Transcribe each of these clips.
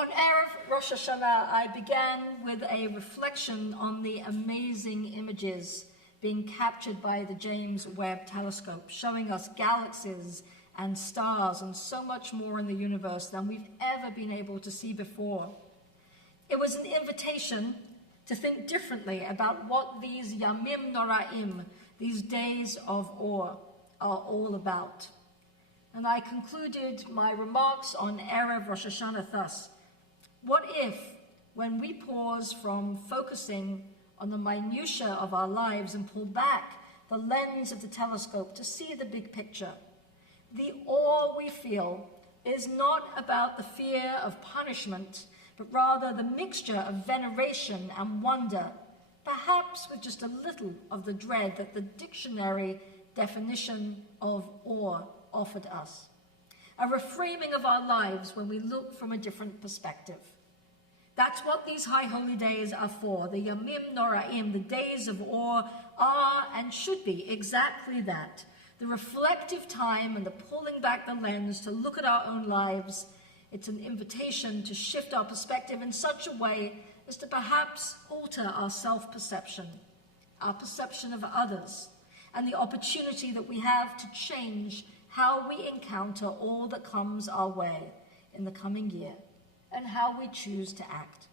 On Erev Rosh Hashanah, I began with a reflection on the amazing images being captured by the James Webb Telescope, showing us galaxies and stars and so much more in the universe than we've ever been able to see before. It was an invitation to think differently about what these Yamim Noraim, these days of awe, are all about. And I concluded my remarks on Erev Rosh Hashanah thus: what if, when we pause from focusing on the minutiae of our lives and pull back the lens of the telescope to see the big picture, the awe we feel is not about the fear of punishment, but rather the mixture of veneration and wonder, perhaps with just a little of the dread that the dictionary definition of awe offered us. A reframing of our lives when we look from a different perspective. That's what these high holy days are for. The Yamim Noraim, the days of awe, are and should be exactly that. The reflective time and the pulling back the lens to look at our own lives. It's an invitation to shift our perspective in such a way as to perhaps alter our self-perception, our perception of others, and the opportunity that we have to change how we encounter all that comes our way in the coming year, and how we choose to act.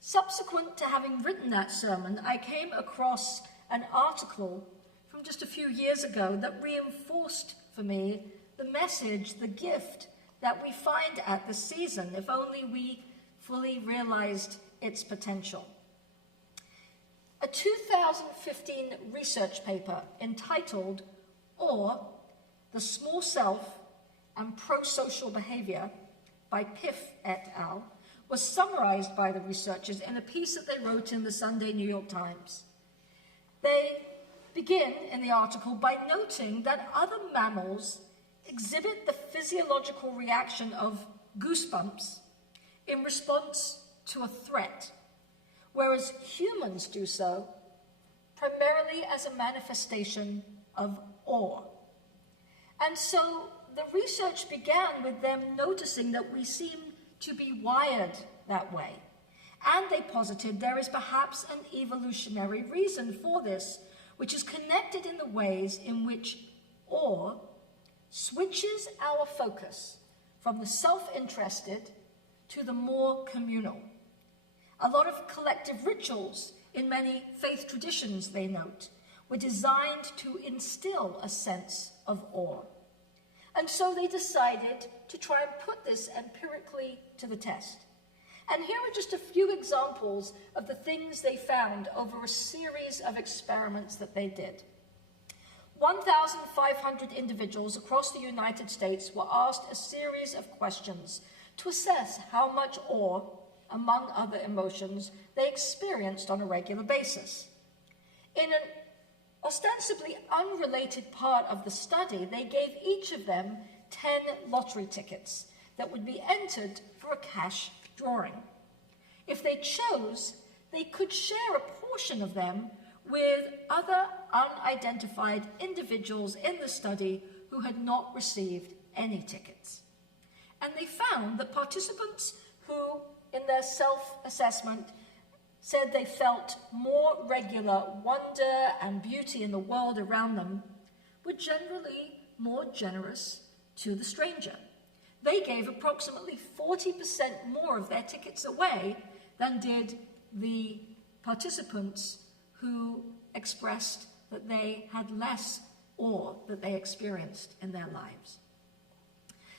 Subsequent to having written that sermon, I came across an article from just a few years ago that reinforced for me the message, the gift that we find at the season, if only we fully realized its potential. A 2015 research paper entitled "Or the Small Self and Pro-Social Behavior" by Piff et al. Was summarized by the researchers in a piece that they wrote in the Sunday New York Times. They begin in the article by noting that other mammals exhibit the physiological reaction of goosebumps in response to a threat, whereas humans do so primarily as a manifestation of awe. And so the research began with them noticing that we seem to be wired that way. And they posited there is perhaps an evolutionary reason for this, which is connected in the ways in which awe switches our focus from the self-interested to the more communal. A lot of collective rituals in many faith traditions, they note, were designed to instill a sense of awe. And so they decided to try and put this empirically to the test. And here are just a few examples of the things they found over a series of experiments that they did. 1,500 individuals across the United States were asked a series of questions to assess how much awe, among other emotions, they experienced on a regular basis. In an ostensibly unrelated part of the study, they gave each of them 10 lottery tickets that would be entered for a cash drawing. If they chose, they could share a portion of them with other unidentified individuals in the study who had not received any tickets. And they found that participants who, in their self-assessment, said they felt more regular wonder and beauty in the world around them, were generally more generous to the stranger. They gave approximately 40% more of their tickets away than did the participants who expressed that they had less awe that they experienced in their lives.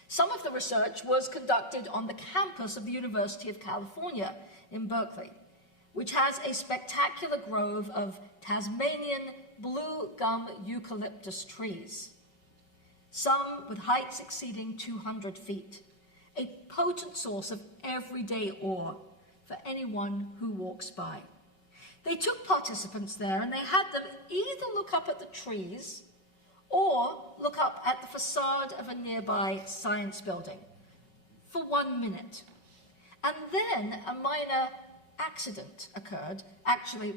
Some of the research was conducted on the campus of the University of California in Berkeley, which has a spectacular grove of Tasmanian blue gum eucalyptus trees, some with heights exceeding 200 feet, a potent source of everyday awe for anyone who walks by. They took participants there and they had them either look up at the trees or look up at the facade of a nearby science building for 1 minute. And then a minor accident occurred, actually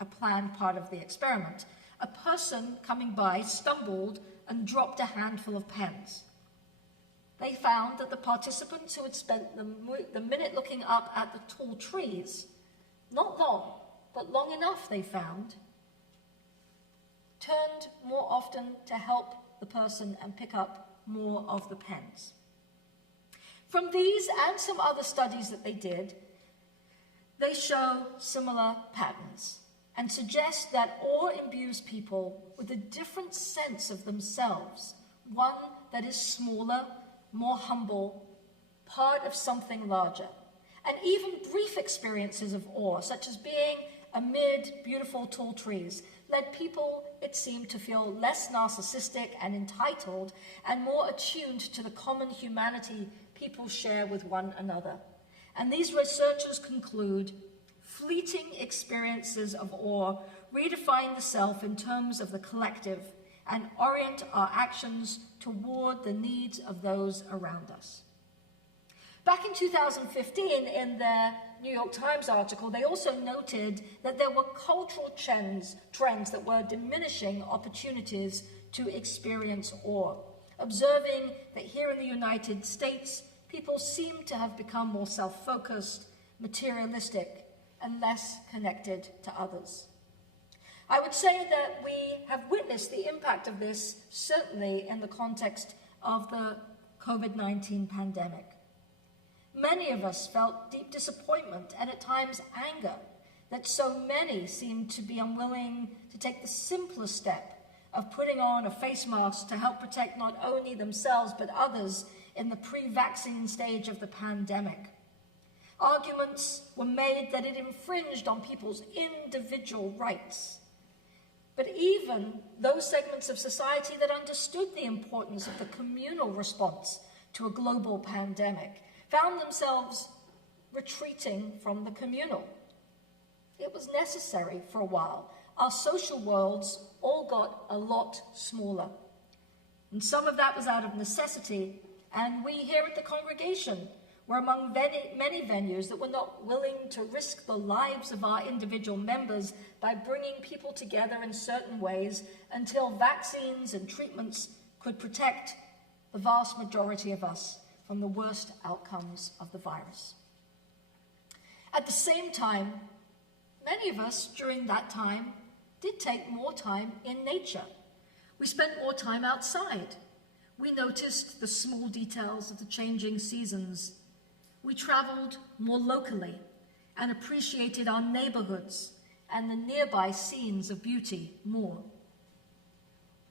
a planned part of the experiment. A person coming by stumbled and dropped a handful of pens. They found that the participants who had spent the minute looking up at the tall trees, not long, but long enough, they found, turned more often to help the person and pick up more of the pens. From these and some other studies that they did, they show similar patterns and suggest that awe imbues people with a different sense of themselves, one that is smaller, more humble, part of something larger. And even brief experiences of awe, such as being amid beautiful tall trees, led people, it seemed, to feel less narcissistic and entitled and more attuned to the common humanity people share with one another. And these researchers conclude, fleeting experiences of awe redefine the self in terms of the collective and orient our actions toward the needs of those around us. Back in 2015, in their New York Times article, they also noted that there were cultural trends that were diminishing opportunities to experience awe, observing that here in the United States, people seem to have become more self-focused, materialistic, and less connected to others. I would say that we have witnessed the impact of this, certainly in the context of the COVID-19 pandemic. Many of us felt deep disappointment and at times anger that so many seemed to be unwilling to take the simplest step of putting on a face mask to help protect not only themselves but others in the pre-vaccine stage of the pandemic. Arguments were made that it infringed on people's individual rights. But even those segments of society that understood the importance of the communal response to a global pandemic found themselves retreating from the communal. It was necessary for a while. Our social worlds all got a lot smaller. And some of that was out of necessity, and we here at the congregation were among many venues that were not willing to risk the lives of our individual members by bringing people together in certain ways until vaccines and treatments could protect the vast majority of us from the worst outcomes of the virus. At the same time, many of us during that time did take more time in nature. We spent more time outside. We noticed the small details of the changing seasons. We traveled more locally and appreciated our neighborhoods and the nearby scenes of beauty more.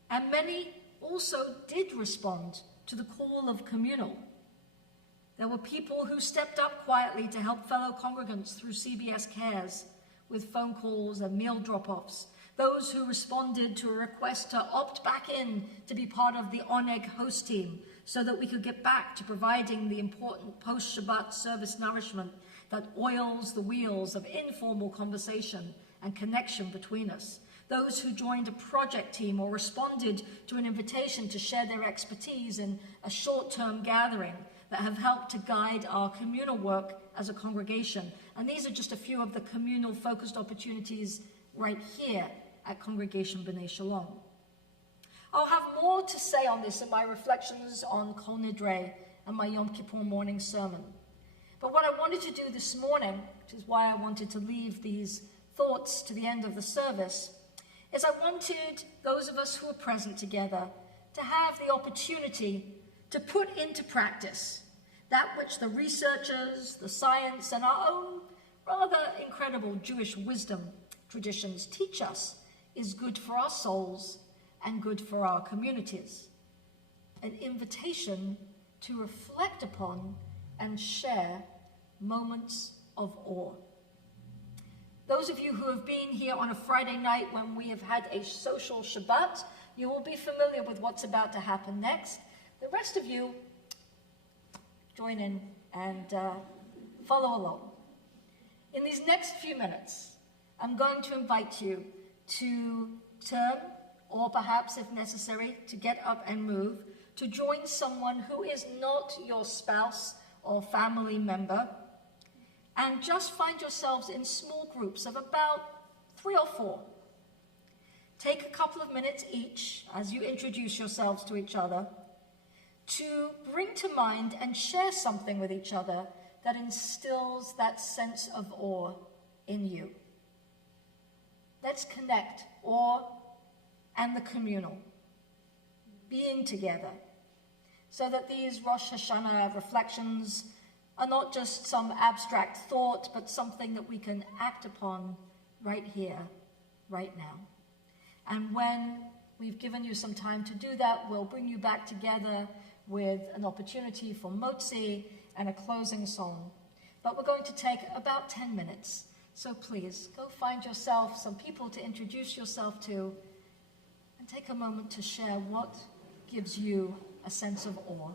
And many also did respond to the call of communal. There were people who stepped up quietly to help fellow congregants through CBS Cares with phone calls and meal drop-offs. Those who responded to a request to opt back in to be part of the Oneg host team so that we could get back to providing the important post-Shabbat service nourishment that oils the wheels of informal conversation and connection between us. Those who joined a project team or responded to an invitation to share their expertise in a short-term gathering that have helped to guide our communal work as a congregation. And these are just a few of the communal-focused opportunities right here at Congregation B'nai Shalom. I'll have more to say on this in my reflections on Kol Nidre and my Yom Kippur morning sermon. But what I wanted to do this morning, which is why I wanted to leave these thoughts to the end of the service, is I wanted those of us who are present together to have the opportunity to put into practice that which the researchers, the science, and our own rather incredible Jewish wisdom traditions teach us is good for our souls and good for our communities. An invitation to reflect upon and share moments of awe. Those of you who have been here on a Friday night when we have had a social Shabbat, you will be familiar with what's about to happen next. The rest of you, join in and follow along. In these next few minutes, I'm going to invite you to turn, or perhaps if necessary, to get up and move, to join someone who is not your spouse or family member, and just find yourselves in small groups of about 3 or 4. Take a couple of minutes each as you introduce yourselves to each other to bring to mind and share something with each other that instills that sense of awe in you. Let's connect awe and the communal, being together, so that these Rosh Hashanah reflections are not just some abstract thought, but something that we can act upon right here, right now. And when we've given you some time to do that, we'll bring you back together with an opportunity for motzi and a closing song. But we're going to take about 10 minutes. So please, go find yourself some people to introduce yourself to, and take a moment to share what gives you a sense of awe.